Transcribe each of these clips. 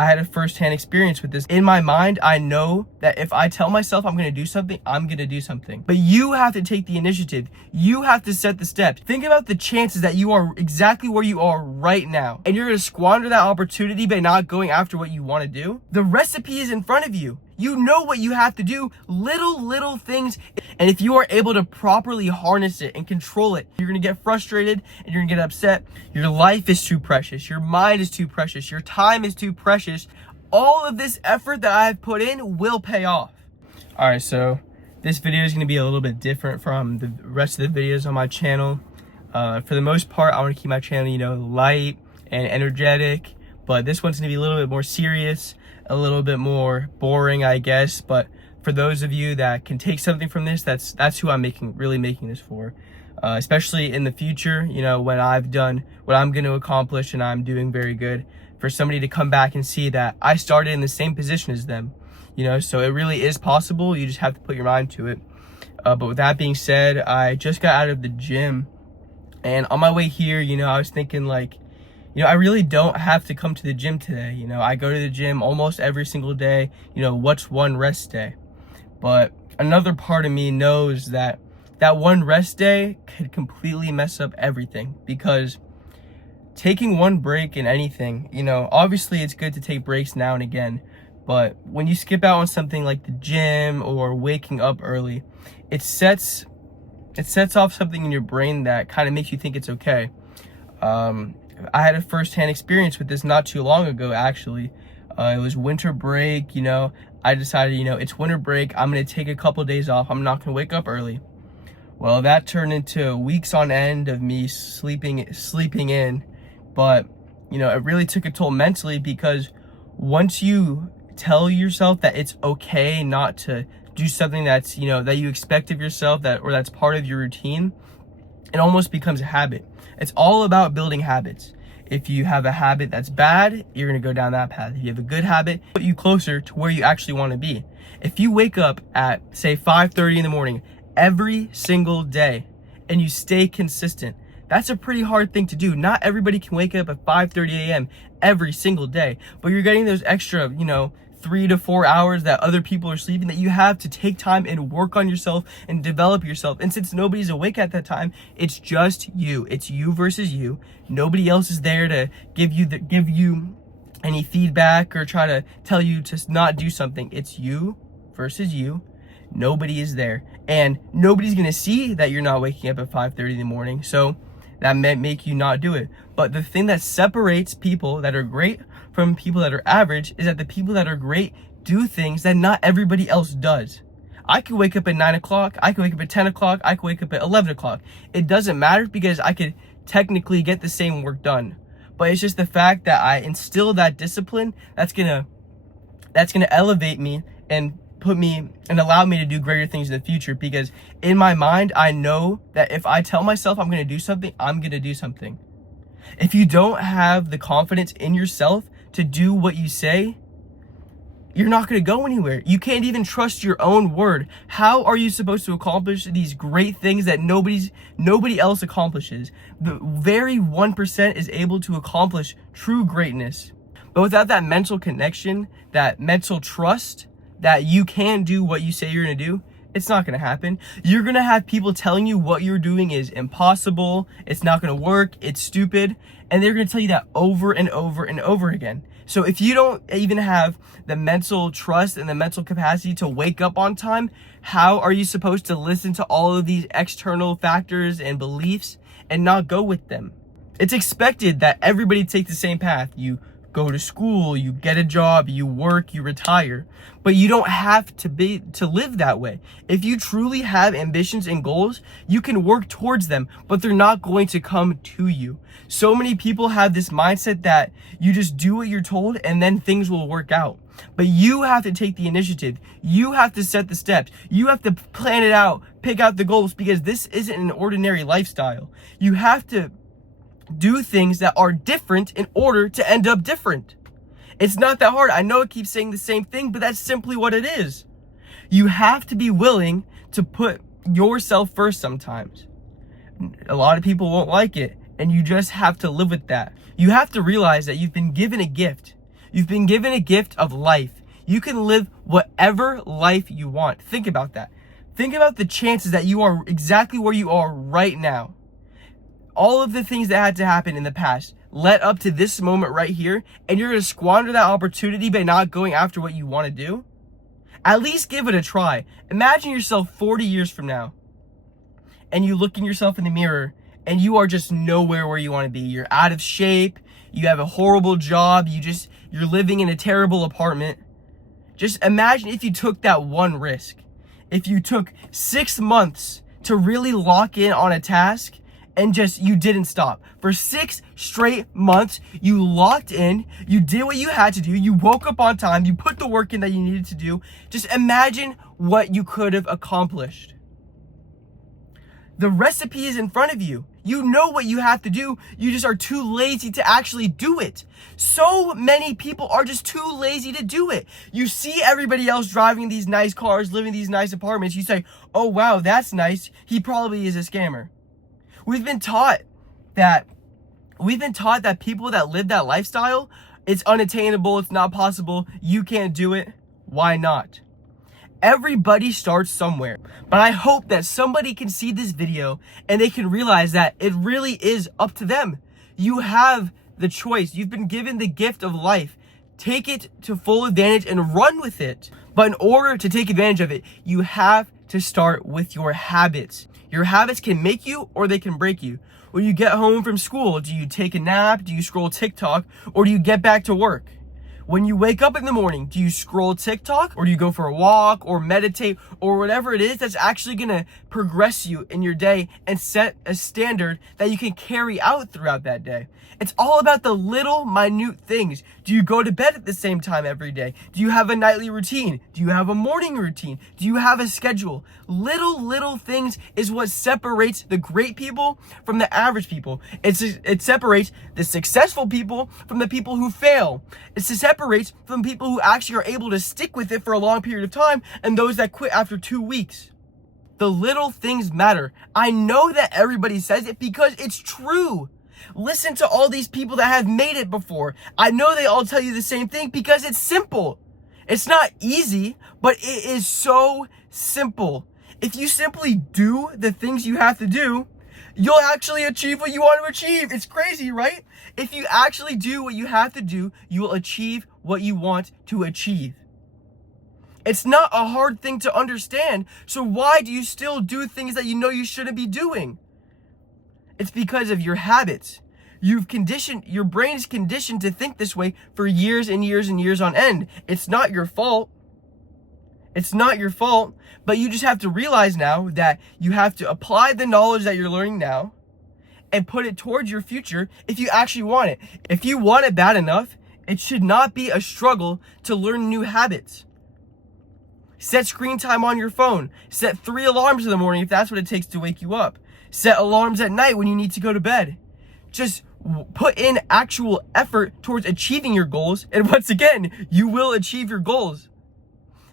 I had a first-hand experience with this. In my mind, I know that if I tell myself I'm gonna do something, I'm gonna do something. But you have to take the initiative. You have to set the steps. Think about the chances that you are exactly where you are right now, and you're gonna squander that opportunity by not going after what you wanna do. The recipe is in front of you. You know what you have to do, little things. And if you are able to properly harness it and control it, you're gonna get frustrated and you're gonna get upset. Your life is too precious. Your mind is too precious. Your time is too precious. All of this effort that I've put in will pay off. All right, so this video is gonna be a little bit different from the rest of the videos on my channel. For the most part, I wanna keep my channel, light and energetic, but this one's gonna be a little bit more serious, a little bit more boring, I guess. But for those of you that can take something from this, that's who I'm really making this for. Especially in the future, when I've done what I'm going to accomplish and I'm doing very good, for somebody to come back and see that I started in the same position as them, so it really is possible. You just have to put your mind to it. But with that being said, I just got out of the gym, and on my way here, I was thinking like, I really don't have to come to the gym today. I go to the gym almost every single day. What's one rest day? But another part of me knows that one rest day could completely mess up everything, because taking one break in anything, obviously it's good to take breaks now and again, but when you skip out on something like the gym or waking up early, it sets off something in your brain that kind of makes you think it's okay. I had a first-hand experience with this not too long ago, actually. It was winter break, I decided, it's winter break, I'm gonna take a couple days off, I'm not gonna wake up early. Well, that turned into weeks on end of me sleeping in, but, it really took a toll mentally, because once you tell yourself that it's okay not to do something that's, that you expect of yourself, or that's part of your routine, it almost becomes a habit. It's all about building habits. If you have a habit that's bad, you're gonna go down that path. If you have a good habit, put you closer to where you actually wanna be. If you wake up at, say, 5:30 in the morning every single day and you stay consistent, that's a pretty hard thing to do. Not everybody can wake up at 5:30 a.m. every single day, but you're getting those extra, 3 to 4 hours that other people are sleeping, that you have to take time and work on yourself and develop yourself. And since nobody's awake at that time, it's just you. It's you versus you. Nobody else is there to give you any feedback or try to tell you to not do something. It's you versus you. Nobody is there, and nobody's gonna see that you're not waking up at 5:30 in the morning, so that may make you not do it. But the thing that separates people that are great from people that are average is that the people that are great do things that not everybody else does. I could wake up at 9 o'clock, I could wake up at 10 o'clock, I could wake up at 11 o'clock. It doesn't matter, because I could technically get the same work done. But it's just the fact that I instill that discipline that's gonna elevate me and put me and allow me to do greater things in the future, because in my mind, I know that if I tell myself I'm gonna do something, I'm gonna do something. If you don't have the confidence in yourself to do what you say, you're not gonna go anywhere. You can't even trust your own word. How are you supposed to accomplish these great things that nobody else accomplishes? The very 1% is able to accomplish true greatness. But without that mental connection, that mental trust, that you can do what you say you're gonna do, it's not gonna happen. You're gonna have people telling you what you're doing is impossible, it's not gonna work, it's stupid, and they're gonna tell you that over and over and over again. So if you don't even have the mental trust and the mental capacity to wake up on time, how are you supposed to listen to all of these external factors and beliefs and not go with them? It's expected that everybody take the same path. You go to school, you get a job, you work, you retire. But you don't have to live that way. If you truly have ambitions and goals, you can work towards them, but they're not going to come to you. So many people have this mindset that you just do what you're told and then things will work out. But you have to take the initiative. You have to set the steps. You have to plan it out, pick out the goals, because this isn't an ordinary lifestyle. You have to do things that are different in order to end up different. It's not that hard. I know it keeps saying the same thing, but that's simply what it is. You have to be willing to put yourself first sometimes. A lot of people won't like it, and you just have to live with that. You have to realize that you've been given a gift. You've been given a gift of life. You can live whatever life you want. Think about that. Think about the chances that you are exactly where you are right now. All of the things that had to happen in the past led up to this moment right here, and you're going to squander that opportunity by not going after what you want to do? At least give it a try. Imagine yourself 40 years from now, and you look in yourself in the mirror, and you are just nowhere where you want to be. You're out of shape. You have a horrible job. You're living in a terrible apartment. Just imagine if you took that one risk. If you took 6 months to really lock in on a task and you didn't stop. For 6 straight months, you locked in, you did what you had to do, you woke up on time, you put the work in that you needed to do. Just imagine what you could have accomplished. The recipe is in front of you. You know what you have to do. You just are too lazy to actually do it. So many people are just too lazy to do it. You see everybody else driving these nice cars, living in these nice apartments. You say, oh, wow, that's nice. He probably is a scammer. We've been taught that people that live that lifestyle, it's unattainable. It's not possible. You can't do it. Why not? Everybody starts somewhere, but I hope that somebody can see this video and they can realize that it really is up to them. You have the choice. You've been given the gift of life. Take it to full advantage and run with it. But in order to take advantage of it, you have to start with your habits. Your habits can make you or they can break you. When you get home from school, do you take a nap? Do you scroll TikTok? Or do you get back to work? When you wake up in the morning, do you scroll TikTok or do you go for a walk or meditate or whatever it is that's actually going to progress you in your day and set a standard that you can carry out throughout that day? It's all about the little minute things. Do you go to bed at the same time every day? Do you have a nightly routine? Do you have a morning routine? Do you have a schedule? Little things is what separates the great people from the average people. It separates the successful people from the people who fail. It separates from people who actually are able to stick with it for a long period of time and those that quit after 2 weeks. The little things matter. I know that everybody says it because it's true. Listen to all these people that have made it before. I know they all tell you the same thing because it's simple. It's not easy, but it is so simple. If you simply do the things you have to do, you'll actually achieve what you want to achieve. It's crazy, right? If you actually do what you have to do, you will achieve what you want to achieve. It's not a hard thing to understand. So why do you still do things that you know you shouldn't be doing? It's because of your habits. Your brain is conditioned to think this way for years and years and years on end. It's not your fault. It's not your fault, but you just have to realize now that you have to apply the knowledge that you're learning now and put it towards your future if you actually want it. If you want it bad enough, it should not be a struggle to learn new habits. Set screen time on your phone. Set 3 alarms in the morning if that's what it takes to wake you up. Set alarms at night when you need to go to bed. Just put in actual effort towards achieving your goals. And once again, you will achieve your goals.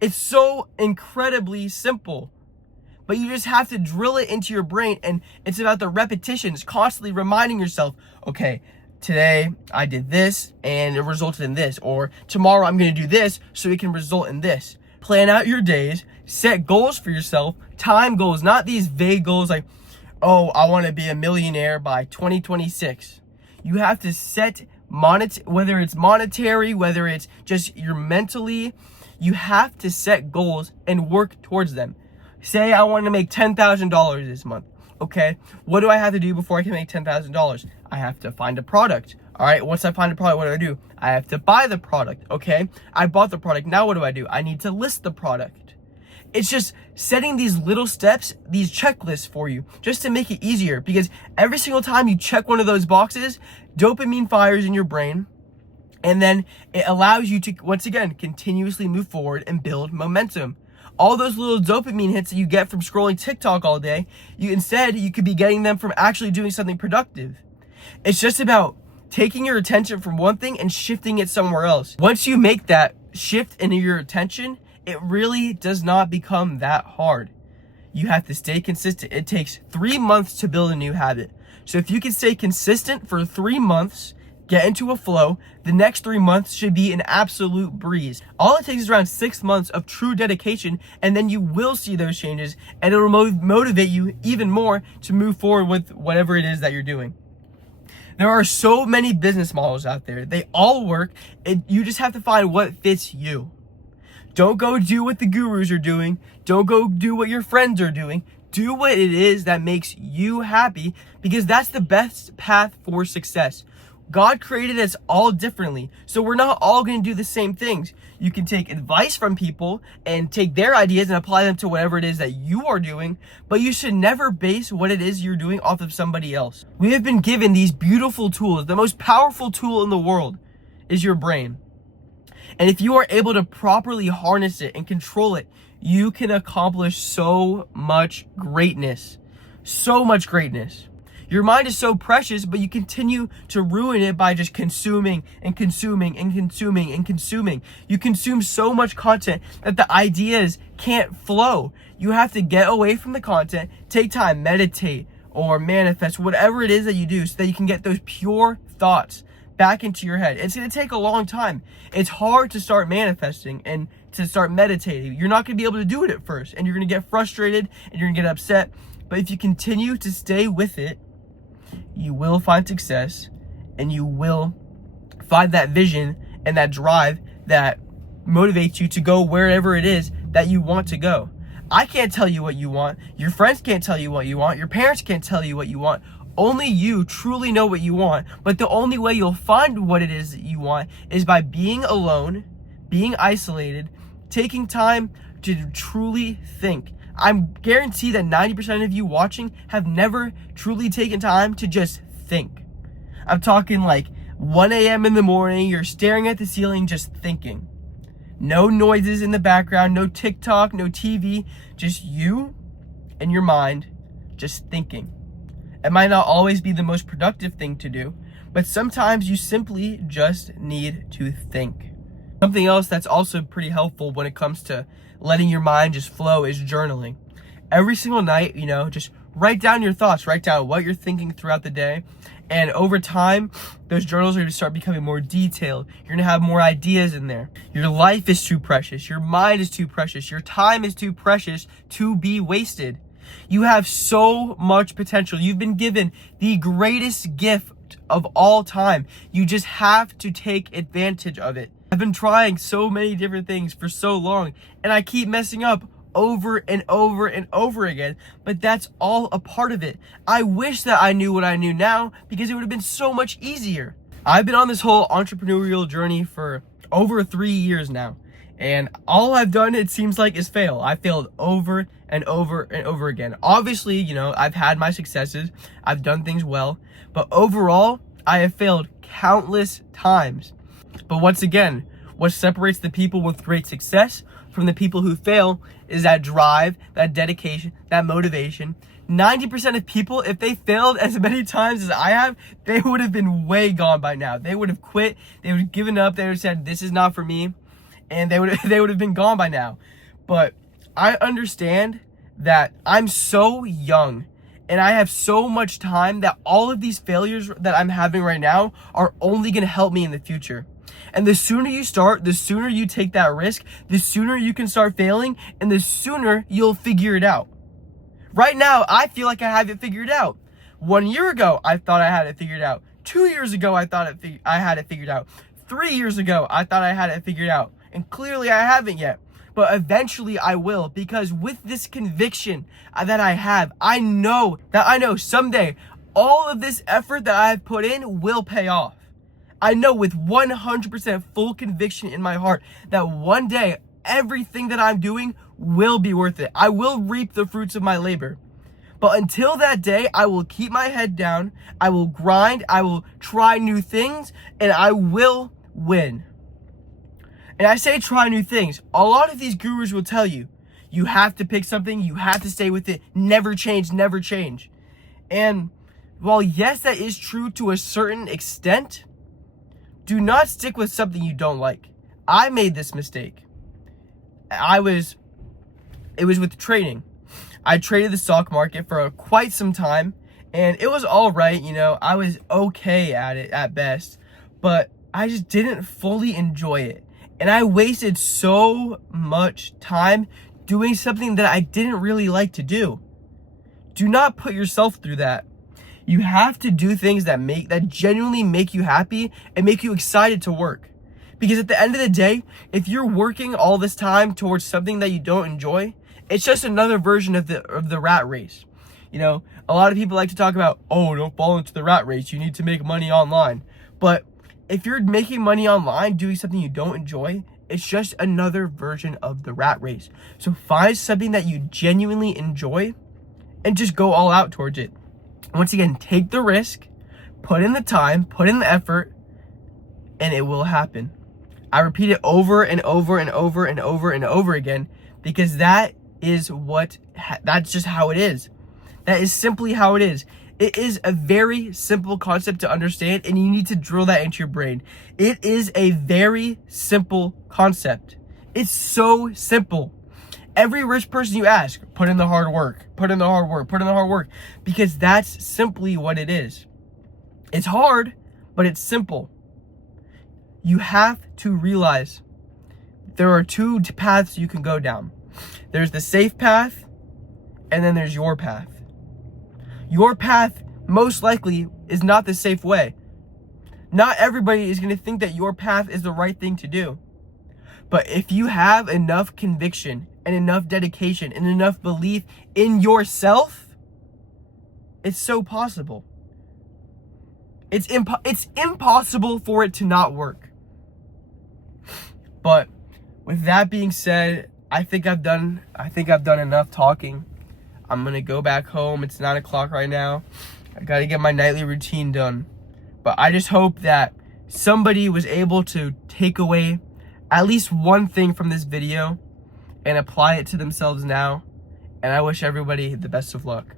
It's so incredibly simple. But you just have to drill it into your brain. And it's about the repetitions, constantly reminding yourself, okay, today I did this and it resulted in this. Or tomorrow I'm going to do this so it can result in this. Plan out your days. Set goals for yourself. Time goals, not these vague goals like, oh, I want to be a millionaire by 2026. You have to set whether it's monetary, whether it's just your mentally, you have to set goals and work towards them. Say I want to make $10,000 this month. Okay, what do I have to do before I can make $10,000? I have to find a product. All right, once I find a product, what do? I have to buy the product. Okay, I bought the product. Now what do? I need to list the product. It's just setting these little steps, these checklists for you, just to make it easier. Because every single time you check one of those boxes, dopamine fires in your brain. And then it allows you to, once again, continuously move forward and build momentum. All those little dopamine hits that you get from scrolling TikTok all day, you could be getting them from actually doing something productive. It's just about taking your attention from one thing and shifting it somewhere else. Once you make that shift into your attention, it really does not become that hard. You have to stay consistent. It takes 3 months to build a new habit. So if you can stay consistent for 3 months, get into a flow. The next 3 months should be an absolute breeze. All it takes is around 6 months of true dedication, and then you will see those changes, and it'll motivate you even more to move forward with whatever it is that you're doing. There are so many business models out there. They all work. You just have to find what fits you. Don't go do what the gurus are doing. Don't go do what your friends are doing. Do what it is that makes you happy, because that's the best path for success. God created us all differently, so we're not all going to do the same things. You can take advice from people and take their ideas and apply them to whatever it is that you are doing, but you should never base what it is you're doing off of somebody else. We have been given these beautiful tools. The most powerful tool in the world is your brain. And if you are able to properly harness it and control it, you can accomplish so much greatness. So much greatness. Your mind is so precious, but you continue to ruin it by just consuming and consuming and consuming and consuming. You consume so much content that the ideas can't flow. You have to get away from the content, take time, meditate, or manifest, whatever it is that you do, so that you can get those pure thoughts back into your head. It's going to take a long time. It's hard to start manifesting and to start meditating. You're not going to be able to do it at first, and you're going to get frustrated and you're going to get upset. But if you continue to stay with it, you will find success, and you will find that vision and that drive that motivates you to go wherever it is that you want to go. I can't tell you what you want. Your friends can't tell you what you want. Your parents can't tell you what you want. Only you truly know what you want, but the only way you'll find what it is that you want is by being alone, being isolated, taking time to truly think. I'm guaranteed that 90% of you watching have never truly taken time to just think. I'm talking like 1 a.m. in the morning, you're staring at the ceiling just thinking. No noises in the background, no TikTok, no TV, just you and your mind just thinking. It might not always be the most productive thing to do, but sometimes you simply just need to think. Something else that's also pretty helpful when it comes to letting your mind just flow is journaling. Every single night, just write down your thoughts, write down what you're thinking throughout the day. And over time, those journals are going to start becoming more detailed. You're going to have more ideas in there. Your life is too precious. Your mind is too precious. Your time is too precious to be wasted. You have so much potential. You've been given the greatest gift of all time. You just have to take advantage of it. I've been trying so many different things for so long, and I keep messing up over and over and over again, but that's all a part of it. I wish that I knew what I knew now, because it would have been so much easier. I've been on this whole entrepreneurial journey for over 3 years now, and all I've done, it seems like, is fail. I failed over and over and over again. Obviously, I've had my successes. I've done things well, but overall, I have failed countless times. But once again, what separates the people with great success from the people who fail is that drive, that dedication, that motivation. 90% of people, if they failed as many times as I have, they would have been way gone by now. They would have quit. They would have given up. They would have said, this is not for me. And they would have been gone by now. But I understand that I'm so young and I have so much time that all of these failures that I'm having right now are only going to help me in the future. And the sooner you start, the sooner you take that risk, the sooner you can start failing, and the sooner you'll figure it out. Right now, I feel like I have it figured out. 1 year ago, I thought I had it figured out. 2 years ago, I thought I had it figured out. 3 years ago, I thought I had it figured out. And clearly I haven't yet. But eventually I will, because with this conviction that I have, I know someday all of this effort that I have put in will pay off. I know with 100% full conviction in my heart that one day everything that I'm doing will be worth it. I will reap the fruits of my labor. But until that day, I will keep my head down, I will grind, I will try new things, and I will win. And I say try new things. A lot of these gurus will tell you, you have to pick something, you have to stay with it, never change, never change. And while yes, that is true to a certain extent, do not stick with something you don't like. I made this mistake. It was with trading. I traded the stock market for quite some time, and it was all right, I was okay at it at best. but I just didn't fully enjoy it. And I wasted so much time doing something that I didn't really like to do. Do not put yourself through that. You have to do things that genuinely make you happy and make you excited to work. Because at the end of the day, if you're working all this time towards something that you don't enjoy, it's just another version of the rat race. You know, a lot of people like to talk about, oh, don't fall into the rat race. You need to make money online. But if you're making money online doing something you don't enjoy, it's just another version of the rat race. So find something that you genuinely enjoy and just go all out towards it. Once again, take the risk, put in the time, put in the effort, and it will happen. I repeat it over and over and over and over and over again because that's just how it is. That is simply how it is. It is a very simple concept to understand, and you need to drill that into your brain. It is a very simple concept. It's so simple. Every rich person you ask, put in the hard work, put in the hard work, put in the hard work, because that's simply what it is. It's hard, but it's simple. You have to realize there are two paths you can go down. There's the safe path, and then there's your path. Your path, most likely, is not the safe way. Not everybody is going to think that your path is the right thing to do. But if you have enough conviction and enough dedication and enough belief in yourself, it's so possible. It's impossible for it to not work. But with that being said, I think I've done enough talking. I'm gonna go back home. It's 9 o'clock right now. I gotta get my nightly routine done. But I just hope that somebody was able to take away at least one thing from this video and apply it to themselves now. And I wish everybody the best of luck.